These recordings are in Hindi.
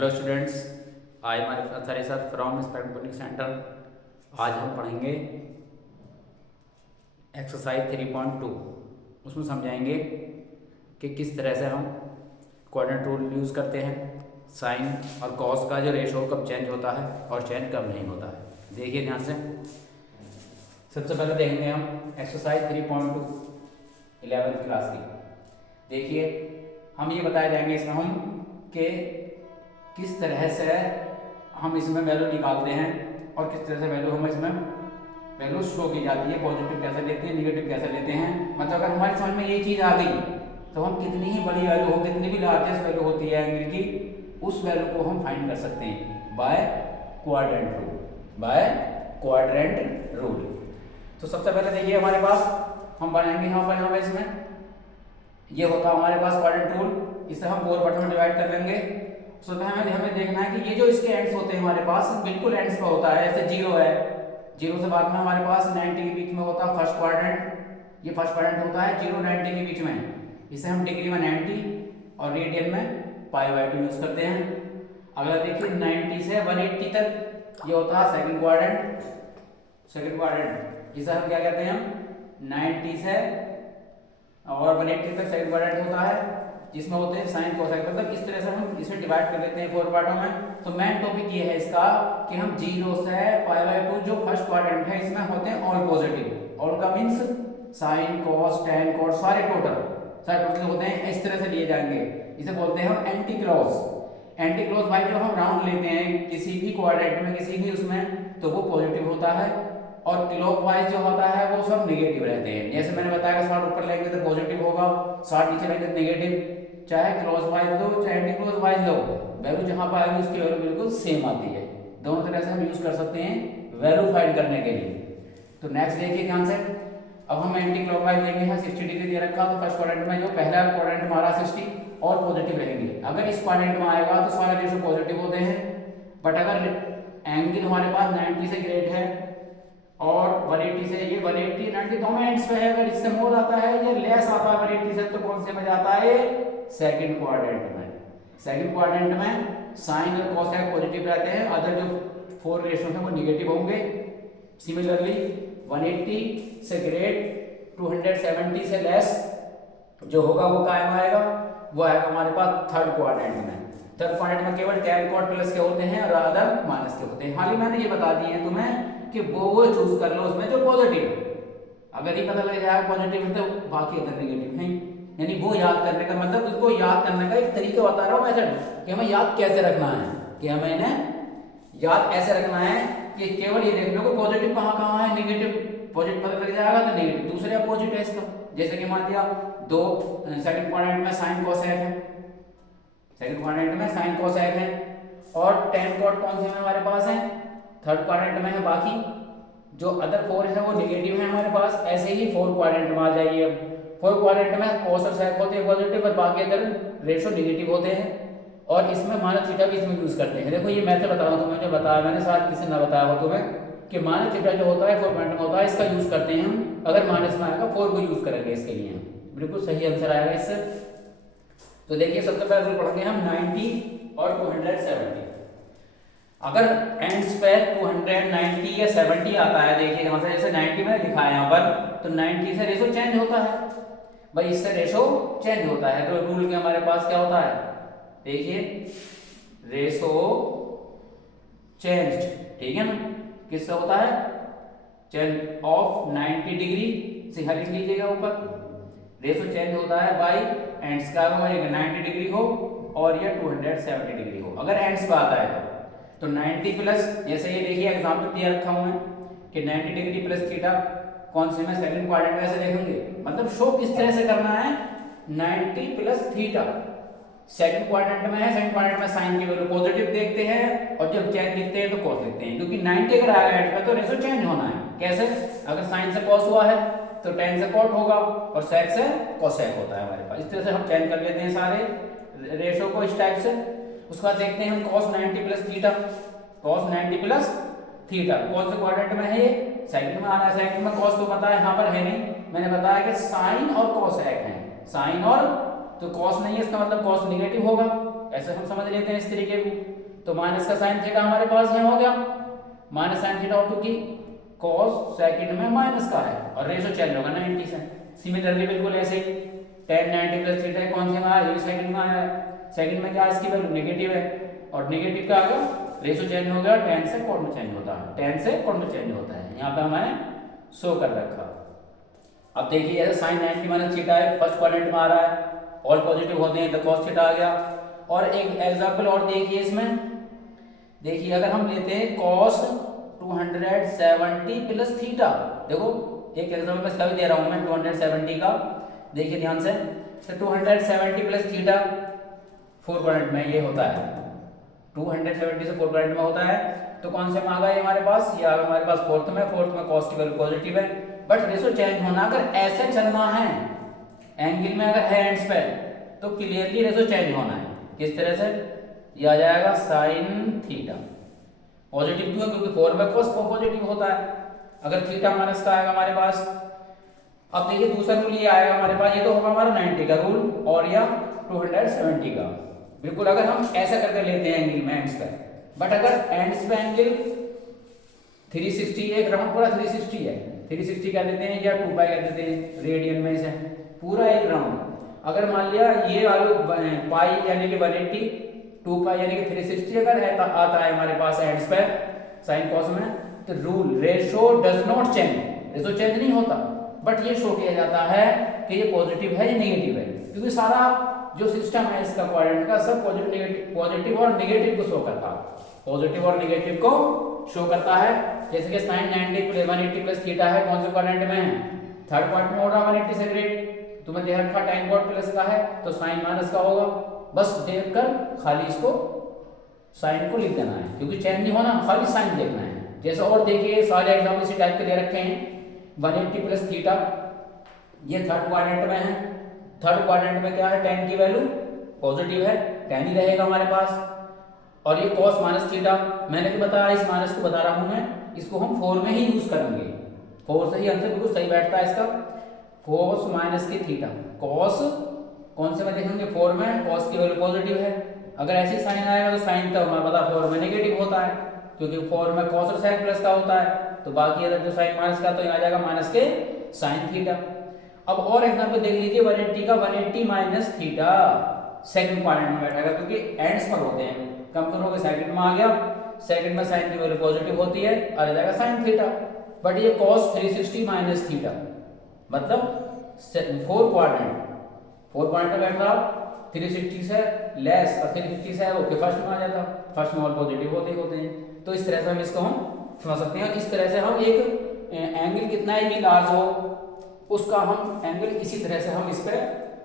हेलो स्टूडेंट्स, आज हमारे सारे साथ फ्रॉम स्पेक्ट्रम कोचिंग सेंटर। आज हम पढ़ेंगे एक्सरसाइज 3.2। उसमें समझाएंगे कि किस तरह से हम कोऑर्डिनेट रूल यूज़ करते हैं। साइन और कॉस का जो रेशो कब चेंज होता है और चेंज कब नहीं होता है। देखिए ध्यान से। सबसे पहले देखेंगे हम एक्सरसाइज 3.2 11th क्लास की। देखिए हम ये बताए जाएंगे इसमें हम कि किस तरह से हम इसमें वैल्यू निकालते हैं और किस तरह से वैल्यू हम इसमें वैल्यू शो की जाती है। पॉजिटिव कैसे लेते हैं, निगेटिव कैसे लेते हैं। मतलब अगर हमारी समझ में ये चीज़ आ गई तो हम कितनी ही बड़ी वैल्यू हो, कितनी भी लार्जेस्ट वैल्यू होती है एंगल की, उस वैल्यू को हम फाइंड कर सकते हैं by quadrant rule. By quadrant rule. तो सबसे पहले देखिए हमारे पास हम बनाएंगे यहाँ पर इसमें ये होता है हमारे पास क्वाड्रेंट रूल। इसे हम 4 पार्ट में डिवाइड कर लेंगे। तो हमें देखना है कि ये जो इसके एंड्स होते हैं हमारे पास बिल्कुल एंड्स पे होता है। जैसे 0 है, 0 से बाद में हमारे पास 90 के बीच में होता है फर्स्ट क्वाड्रेंट। ये फर्स्ट क्वाड्रेंट होता है 0 90 के बीच में। इसे हम डिग्री में 90 और रेडियन में π/2 यूज करते हैं। अगला देखिए 90 से 180 तक ये होता है सेकंड क्वाड्रेंट। सेकंड क्वाड्रेंट जिसे हम क्या कहते हैं, हम 90 से और 180 तक सेकंड क्वाड्रेंट होता है, जिसमें होते हैं साइन कोसाइन। मतलब इस तरह से हम इसे डिवाइड कर लेते हैं 4 पार्टों में। तो मेन टॉपिक ये है इसका कि हम 0 से π/2 जो फर्स्ट क्वाड्रेंट है इसमें होते हैं ऑल पॉजिटिव। ऑल का means sine cos tan cot सारे टोटल होते हैं। इस तरह से लिए जाएंगे। इसे बोलते हैं हम एंटी क्लॉज। एंटी क्लॉज भाई जो हम राउंड लेते हैं किसी भी क्वाड्रेंट में, किसी भी उसमें, तो वो पॉजिटिव होता है। और क्लॉकवाइज जो होता है वो सब नेगेटिव रहते हैं। जैसे मैंने बताया 60 ऊपर लेंगे तो पॉजिटिव होगा, 60 नीचे लेंगे तो नेगेटिव। चाहे क्लॉकवाइज लो चाहे एंटी क्लॉकवाइज लो, वैल्यू जहां पर आएगी उसकी वैल्यू बिल्कुल सेम आती है। दोनों तरह से हम यूज कर सकते हैं वैल्यू फाइंड करने के लिए। तो नेक्स्ट देखिए ध्यान से। अब हम एंटी क्लॉकवाइज लेंगे, यहाँ 60 डिग्री दे रखा, तो फर्स्ट क्वाड्रेंट में जो पहला क्वाड्रेंट हमारा 60 और पॉजिटिव रहेंगे। अगर इस क्वाड्रेंट में आएगा तो सारे रेशो पॉजिटिव होते हैं। बट अगर एंगल हमारे पास 90 से ग्रेट है और 180 से, ये 180 90 दोनों एंड्स पे है, अगर इससे मोर आता है ये लेस आता है 180 से, तो कौन से में जाता है, सेकंड क्वाड्रेंट में। सेकंड क्वाड्रेंट में साइन और कोसाइन पॉजिटिव रहते हैं, अदर जो 4 रेशो हैं वो नेगेटिव होंगे। सिमिलरली 180 से ग्रेट 270 से लेस जो होगा वो कायम आएगा, वो आएगा हमारे पास थर्ड क्वाड्रेंट में। थर्ड क्वाड्रेंट में केवल tan cot प्लस के होते हैं और अदर माइनस के होते हैं। हाल ही मैंने ये बता दिए हैं तुम्हें कि वो चूज कर लो उसमें जो पॉजिटिव। अगर ये पता लग जाएगा पॉजिटिव है तो बाकी अदर नेगेटिव हैं। यानी वो याद करने का मतलब, उसको याद करने का एक तरीका बता रहा हूँ, मेथड, कि हमें याद कैसे रखना है। कि हमें इन्हें याद ऐसे रखना है कि केवल ये देख लो कि पॉजिटिव कहाँ कहाँ है, नेगेटिव पॉजिटिव पता लग जाएगा तो नेगेटिव दूसरे अपोजिट है इसका। जैसे कि मान लिया दो सेकंड क्वाड्रेंट में साइन कोसेक है, सेकंड क्वाड्रेंट में साइन कोसेक है, और tan cot कौन से में हमारे पास है, थर्ड क्वाड्रेंट में है। बाकी जो अदर 4 है वो नेगेटिव है हमारे पास। ऐसे ही 4 क्वाड्रेंट में आ जाइए। 4 क्वाड्रेंट में cos और sec होते हैं पॉजिटिव और बाकी अदर रेशो नेगेटिव होते हैं। और इसमें माइनस थीटा भी इसमें यूज करते हैं। देखो ये मैं तो बता रहा हूँ तुम्हें, जो बताया मैंने, शायद किसी ने बताया हो तुम्हें, कि माइनस थीटा जो होता है 4 पॉइंट में होता है, इसका यूज करते हैं हम। अगर माइनस में आएगा 4 को यूज करेंगे इसके लिए, बिल्कुल सही आंसर आएगा इससे। तो देखिए सबसे पहले पढ़ेंगे हम 90 और 270। अगर एंड्स पे 290 या 70 आता है, देखिए यहाँ से जैसे 90 में लिखा है यहाँ पर, तो 90 से रेशो चेंज होता है भाई, इससे रेशो चेंज होता है। तो रूल के हमारे पास क्या होता है, देखिए रेशो चेंज्ड, ठीक है ना, किससे होता है, चेंज ऑफ 90 डिग्री से लिख लीजिएगा ऊपर। रेशो चेंज होता है बाई एंड्स का, 90 डिग्री हो और ये 270 डिग्री हो। अगर एंड्स पे आता है तो 90 प्लस, जैसे ये देखिए एग्जाम्पल दिया रखा हूं मैं कि 90 डिग्री प्लस थीटा कौन से में, सेकंड क्वाड्रेंट में से देखेंगे। मतलब शो किस तरह से करना है, 90 प्लस थीटा सेकंड क्वाड्रेंट में है, सेकंड क्वाड्रेंट में साइन की वैल्यू पॉजिटिव देखते हैं और जब चेंज लिखते हैं तो कॉस लिखते हैं, क्योंकि 90 अगर आएगा एंड पे तो रेशो चेंज होना है। कैसे, अगर साइन से कॉस हुआ है तो tan से cot होगा और sec से cosec होता है हमारे पास। इस तरह से हम चेंज कर लेते हैं सारे रेशो को इस टाइप से। उसके बाद देखते हैं हम cos 90 plus theta, cos 90 plus theta कौन से क्वाड्रेंट में है, ये सेकंड में आ रहा है। सेकंड में cos तो पता है, यहाँ पर है नहीं, मैंने बताया कि साइन और cosec है, साइन और तो कॉस नहीं है, इसका मतलब कॉस निगेटिव होगा, ऐसे हम समझ लेते हैं इस तरीके को। तो माइनस का साइन थीटा हमारे पास यहाँ हो गया, माइनस साइन थीटा, क्योंकि कॉस सेकंड में माइनस का है और रेशो चेंज होगा 90 से। सिमिलरली बिल्कुल ऐसे ही tan 90 प्लस थीटा कौन से में आया, ये भी सेकंड में आया है। सेकंड में क्या है, इसकी वैल्यू नेगेटिव है और नेगेटिव का आ गया, रेशो चेंज हो गया, tan से cot में चेंज होता है, tan से cot में चेंज होता है। यहाँ पे हमारे शो कर रखा। अब देखिए ऐसे साइन 90 माइनस थीटा है, फर्स्ट क्वाड्रेंट में आ रहा है, ऑल पॉजिटिव होते हैं तो cos थीटा आ गया। और एक एग्जांपल और देखिए इसमें, देखिए अगर हम लेते हैं cos 270 प्लस थीटा, देखो एक एग्जांपल मैं इसका भी दे रहा हूं मैं 270 का, देखिए ध्यान से, तो 270 प्लस थीटा फोर क्वाड्रेंट में ये होता है, 270 से फोर क्वाड्रेंट में होता है, तो कौन से में आ गया ये हमारे पास, ये आ गया हमारे पास फोर्थ में cos की वैल्यू पॉजिटिव है, बट रेशो चेंज होना, अगर ऐसे चलना है एंगल में अगर है एंड्स पे, तो क्लियरली रेशो चेंज होना है। किस तरह से, ये आ जाएगा साइन थीटा, पॉजिटिव क्यों है, क्योंकि 4 में cos पॉजिटिव होता है, अगर थीटा माइनस का आएगा हमारे पास। अब देखिए दूसरा रूल ये आएगा हमारे पास, ये तो होगा हमारा 90 का रूल और या 270 का, बिल्कुल अगर हम ऐसा करके लेते हैं एंगल में एंड्स पे, बट अगर एंड्स पे एंगल 360 एक राउंड पूरा 360 है, 360 कर देते हैं या 2 पाई कर देते हैं रेडियन में से, पूरा एक राउंड। अगर मान लिया ये वालों पाई यानी कि 180, 2 पाई यानी कि 360 अगर है आता है हमारे पास एंड्स पे साइन कॉस में, तो rule ratio does not change, ratio change नहीं होता, बट ये शो किया जाता है कि ये पॉजिटिव है या नेगेटिव है, क्योंकि सारा जो सिस्टम है इसका क्वाड्रेंट का सब पॉजिटिव और नेगेटिव को शो करता है, पॉजिटिव और नेगेटिव को शो करता है। जैसे कि साइन 90 180 प्लस थीटा है, कौन से क्वाड्रेंट में है, थर्ड क्वाड्रेंट में हो रहा 180 से ग्रेट, तुम्हें दे रखा tan cot प्लस का है तो साइन माइनस का होगा, बस देखकर खाली इसको साइन को लिख देना है, क्योंकि चेंज नहीं होना, खाली साइन देखना है। जैसे और देखिए सारे एग्जाम्पल इसी टाइप के दे रखे हैं, 180 प्लस थीटा ये थर्ड क्वाड्रेंट में है, थर्ड क्वाड्रेंट में क्या है, tan की वैल्यू पॉजिटिव है, tan ही रहेगा हमारे पास, और ये cos माइनस थीटा, मैंने तो बताया इस माइनस को बता रहा हूं मैं, इसको हम 4 में ही यूज करेंगे, 4 से ही आंसर बिल्कुल सही बैठता है इसका, cos माइनस की थीटा, cos कौन से में देखेंगे 4 में, cos की वैल्यू पॉजिटिव है, अगर ऐसे ही साइन आएगा तो साइन तो हमारा पता 4 में नेगेटिव होता है, क्योंकि 4 में cos और sin प्लस का होता है, तो बाकी अगर जो साइन माइनस का तो यहाँ आ जाएगा माइनस के साइन थीटा। अब और एग्जांपल देख लीजिए 180 का 180 माइनस थीटा सेकंड क्वाड्रेंट में बैठेगा, क्योंकि एंड्स पर होते हैं, कम करोगे सेकंड में आ गया, सेकंड में साइन की वैल्यू पॉजिटिव होती है, आ जाएगा साइन थीटा, बट ये cos 360 माइनस थीटा मतलब फोर क्वाड्रेंट में बैठ रहा 360 से लेस और 350 से ओके फर्स्ट में आ जाता, फर्स्ट में ऑल पॉजिटिव होते हैं, तो इस तरह से हम इसको हम समझ सकते हैं। इस तरह से हम एक एंगल कितना ही लार्ज हो उसका हम एंगल इसी तरह से हम इस पे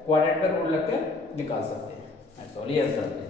क्वाड्रेंट पर रूल रख के निकाल सकते हैं।